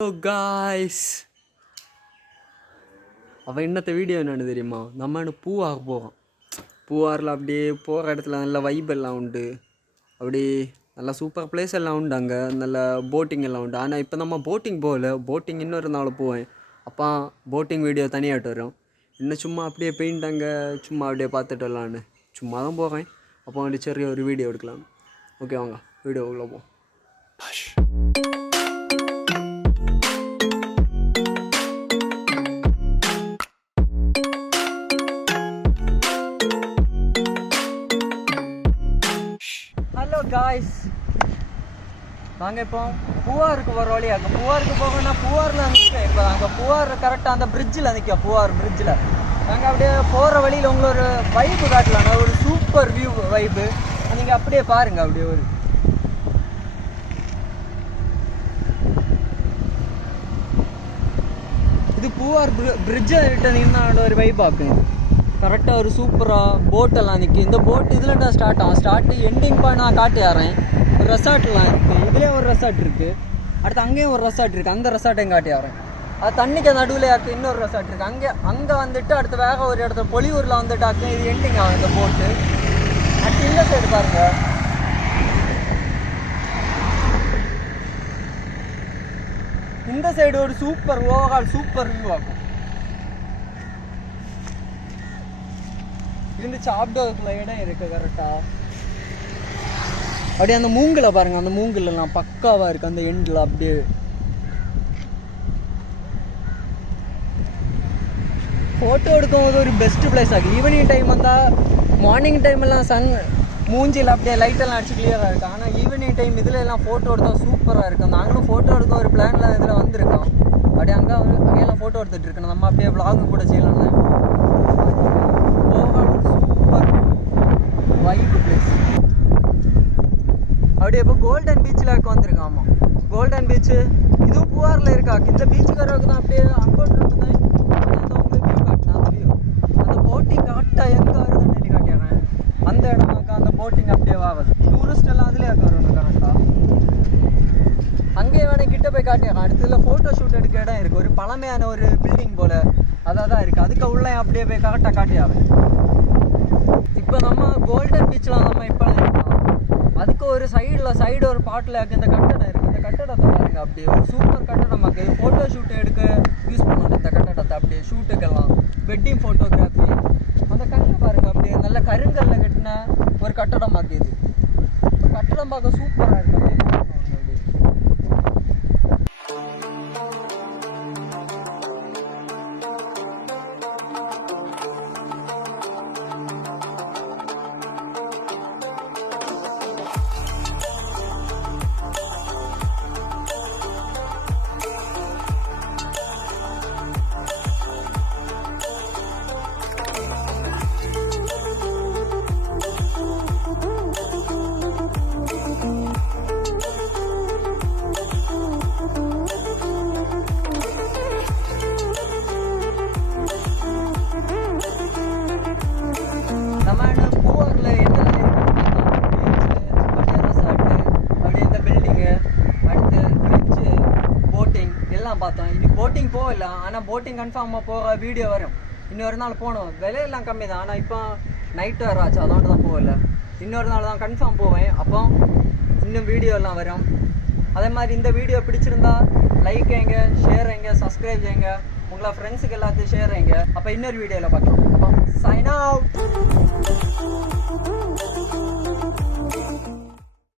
Hello guys, அவன் என்னத்த video என்னென்னு தெரியுமா? நம்ம என்ன பூவாக போகிறோம். பூவாரில் அப்படியே போகிற இடத்துல நல்ல வைப் எல்லாம் உண்டு, அப்படி நல்லா சூப்பர் பிளேஸ் எல்லாம் உண்டு, அங்கே நல்ல போட்டிங் எல்லாம் உண்டு. ஆனால் இப்போ நம்ம போட்டிங் போகல, போட்டிங் இன்னொரு நாள் போவேன். அப்போ போட்டிங் வீடியோ தனியாகிட்டு வரும். இன்னும் சும்மா அப்படியே பெயிண்ட் அங்கே சும்மா அப்படியே பார்த்துட்டு வரலான்னு சும்மா தான் போகிறேன். அப்போ வந்து சரி ஒரு வீடியோ எடுக்கலாம். ஓகே வாங்க வீடியோக்குள்ளே போவோம். ஹலோ காய்ஸ், நாங்கள் இப்போ பூவாருக்கு போகிற வழியாக இருக்கோம். பூவாருக்கு போகணும்னா பூவாரில் நிற்க, இப்போ அங்கே பூவார் கரெக்டாக அந்த பிரிட்ஜில் நிற்க, பூவார் பிரிட்ஜில். நாங்கள் அப்படியே போகிற வழியில் உங்களை ஒரு வைப்பு காட்டலாங்க, ஒரு சூப்பர் வியூ வைப்பு. நீங்கள் அப்படியே பாருங்கள். அப்படியே ஒரு இது பூவார் பிரிட்ஜை விட்டு நின்று ஒரு வைப் ஆக்குங்க. கரெக்டாக ஒரு சூப்பராக போட்டெல்லாம் நிற்கி. இந்த போட் இதில் தான் ஸ்டார்ட் ஆகும். ஸ்டார்ட் எண்டிங் பாயிண்ட் நான் காட்டி ஆறேன். ஒரு ரெசார்ட்லாம் இருக்குது, இதுலேயே ஒரு ரெசார்ட் இருக்குது, அடுத்து அங்கேயும் ஒரு ரெசார்ட் இருக்குது, அந்த ரெசார்ட்டையும் காட்டி ஆறேன். அது தண்ணிக்கு நடுவில் ஆக்கு இன்னொரு ரெசார்ட் இருக்குது. அங்கே வந்துட்டு அடுத்து வேக ஒரு இடத்துல பொலியூரில் வந்துட்டு ஆக்கு இது எண்டிங் ஆகும் இந்த போட்டு. அடுத்து இந்த சைடு பாருங்க, இந்த சைடு ஒரு சூப்பர் ஓவரால் சூப்பர் வியூ ஆகும். இருந்து சாப்பிட்டதுக்குள்ள இடம் இருக்கு கரெக்டா. அப்படியே அந்த மூங்கில் பாருங்க, அந்த மூங்கில்லாம் பக்காவா இருக்கு அந்த எண்டில். அப்படியே ஃபோட்டோ எடுக்கும் போது ஒரு பெஸ்ட் பிளேஸ் ஆகுது. ஈவினிங் டைம் வந்தால், மார்னிங் டைம் எல்லாம் சன் மூஞ்சியில் அப்படியே லைட்டெல்லாம் அடிச்சு கிளியராக இருக்குது. ஆனால் ஈவினிங் டைம் இதில் எல்லாம் ஃபோட்டோ எடுத்தால் சூப்பராக இருக்கும். நாங்களும் ஃபோட்டோ எடுக்க ஒரு பிளானில் இதில் வந்திருக்கோம். அப்படியே அங்கேயெல்லாம் ஃபோட்டோ எடுத்துகிட்டு இருக்கணும். நம்ம அப்படியே விளாக் கூட செய்யலாம்ல. Vibe place. அப்படியே இப்போ கோல்டன் பீச்சில் இருக்க வந்திருக்கோம். ஆமாம், கோல்டன் பீச்சு இதுவும் பூவாரில் இருக்கா. இந்த பீச்சுக்கு வரவுக்கு தான் அப்படியே அங்கோட்டு இருந்தேன். உங்களுக்கு வியூ காட்டினேன், அந்த வியூ அந்த போட்டிங் கரெக்டாக எங்கே வருதுன்னு சொல்லி காட்டிடுறேன். அந்த இடமாக்கா அந்த போட்டிங் அப்படியே ஆகுது. டூரிஸ்ட் எல்லாம் அதிலே வரணும் கரெக்டாக. அங்கேயே வேணா கிட்ட போய் காட்டிடுறேன். அடுத்ததில் ஃபோட்டோ ஷூட் எடுக்க இடம் இருக்குது, ஒரு பழமையான ஒரு பில்டிங் போல் அதான் தான் இருக்குது. அதுக்கு உள்ளே அப்படியே போய் கரெக்டாக காட்டியாவேன். இப்போ நம்ம கோல்டன் பீச்சில் நம்ம இப்போ இருக்கோம். அதுக்கு ஒரு சைடு ஒரு பாட்டில் இந்த கட்டடம் இருக்குது. இந்த கட்டடத்தை பாருங்கள், அப்படியே ஒரு சூப்பர் கட்டடமாக்கு. ஃபோட்டோ ஷூட் எடுக்க யூஸ் பண்ணணும் இந்த கட்டடத்தை. அப்படியே ஷூட்டுக்கெல்லாம் வெட்டிங் ஃபோட்டோகிராஃபி. அந்த கட்டில் பாருங்கள், அப்படியே நல்ல கருங்கல்ல கட்டின ஒரு கட்டடமாக்கு. இது கட்டடம் பார்க்க சூப்பராக இருக்குது. பார்த்தோம். இனி போட்டிங் போகல, ஆனால் போட்டிங் கன்ஃபார்மாக போக வீடியோ வரும். இன்னொரு நாள் போகணும். விலையெல்லாம் கம்மி தான், ஆனால் இப்போ நைட்டு வர ஆச்சு, அதோண்டு தான் போகல. இன்னொரு நாள் தான் கன்ஃபார்ம் போவேன். அப்போ இன்னும் வீடியோ எல்லாம் வரும். அதே மாதிரி இந்த வீடியோ பிடிச்சிருந்தா லைக் செய்யுங்க, ஷேர் செய்யுங்க, சப்ஸ்கிரைப் செய்யுங்க, உங்களை ஃப்ரெண்ட்ஸுக்கு எல்லாத்தையும் ஷேர் செய்யுங்க. அப்போ இன்னொரு வீடியோவில் பார்க்கலாம். அப்போ சைன் அவுட்.